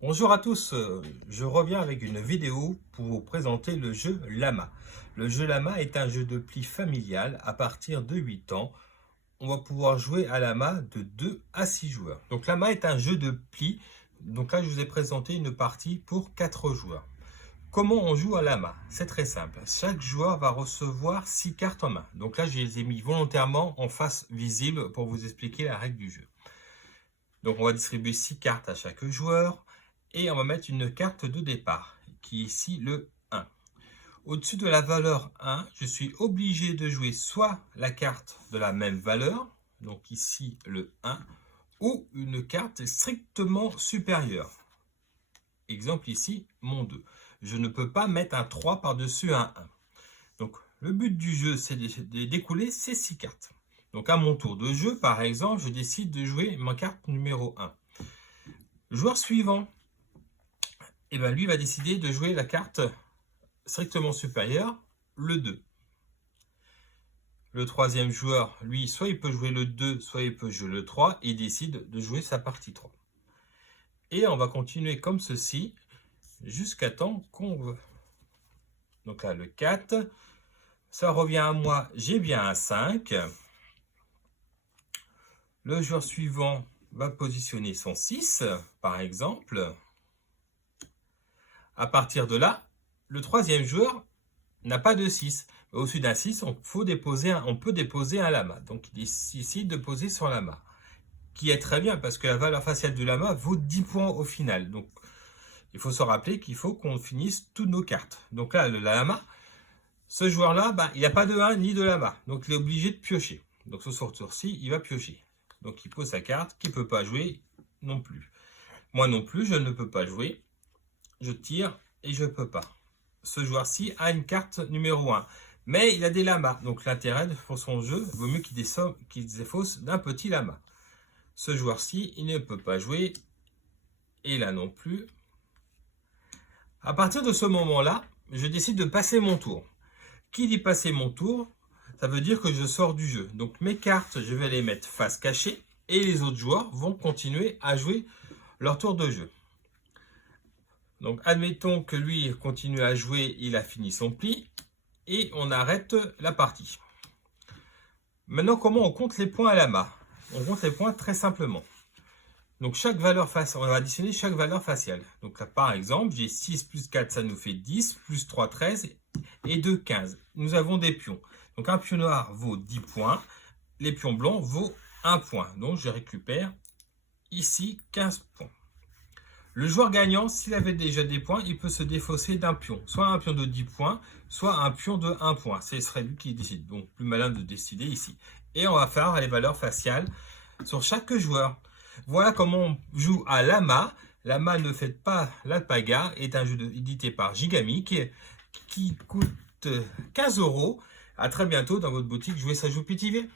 Bonjour à tous, je reviens avec une vidéo pour vous présenter le jeu Lama. Le jeu Lama est un jeu de pli familial à partir de 8 ans. On va pouvoir jouer à Lama de 2 à 6 joueurs. Donc Lama est un jeu de pli. Donc là je vous ai présenté une partie pour 4 joueurs. Comment on joue à Lama? C'est très simple. Chaque joueur va recevoir 6 cartes en main. Donc là je les ai mis volontairement en face visible pour vous expliquer la règle du jeu. Donc on va distribuer 6 cartes à chaque joueur. Et on va mettre une carte de départ, qui est ici le 1. Au-dessus de la valeur 1, je suis obligé de jouer soit la carte de la même valeur, donc ici le 1, ou une carte strictement supérieure. Exemple ici, mon 2. Je ne peux pas mettre un 3 par-dessus un 1. Donc le but du jeu, c'est de découler ces 6 cartes. Donc à mon tour de jeu, par exemple, je décide de jouer ma carte numéro 1. Joueur suivant. Et bien lui va décider de jouer la carte strictement supérieure, le 2. Le troisième joueur, lui, soit il peut jouer le 2, soit il peut jouer le 3, et il décide de jouer sa partie 3. Et on va continuer comme ceci, jusqu'à temps qu'on veut. Donc là, le 4, ça revient à moi, j'ai bien un 5. Le joueur suivant va positionner son 6, par exemple. À partir de là, le troisième joueur n'a pas de 6. Au-dessus d'un 6, on peut déposer un lama. Donc il décide de poser son lama. Qui est très bien parce que la valeur faciale du lama vaut 10 points au final. Donc il faut se rappeler qu'il faut qu'on finisse toutes nos cartes. Donc là, le lama, ce joueur-là, il n'a pas de 1 ni de lama. Donc il est obligé de piocher. Donc ce tour-ci, il va piocher. Donc il pose sa carte, qui ne peut pas jouer non plus. Moi non plus, je ne peux pas jouer. Je tire et je ne peux pas. Ce joueur-ci a une carte numéro 1. Mais il a des lamas. Donc l'intérêt pour son jeu, il vaut mieux qu'il défausse d'un petit lama. Ce joueur-ci, il ne peut pas jouer. Et là non plus. À partir de ce moment-là, je décide de passer mon tour. Qui dit passer mon tour, ça veut dire que je sors du jeu. Donc mes cartes, je vais les mettre face cachée. Et les autres joueurs vont continuer à jouer leur tour de jeu. Donc admettons que lui continue à jouer, il a fini son pli. Et on arrête la partie. Maintenant, comment on compte les points à lama? On compte les points très simplement. Donc chaque valeur faciale, on va additionner chaque valeur faciale. Donc là, par exemple, j'ai 6 plus 4, ça nous fait 10, plus 3, 13, et 2, 15. Nous avons des pions. Donc un pion noir vaut 10 points, les pions blancs vaut 1 point. Donc je récupère ici 15 points. Le joueur gagnant, s'il avait déjà des points, il peut se défausser d'un pion. Soit un pion de 10 points, soit un pion de 1 point. Ce serait lui qui décide. Donc, plus malin de décider ici. Et on va faire les valeurs faciales sur chaque joueur. Voilà comment on joue à Lama. Lama ne fait pas l'alpaga, est un jeu édité par Gigami qui coûte 15 €. À très bientôt dans votre boutique Jouer ça joue PTV.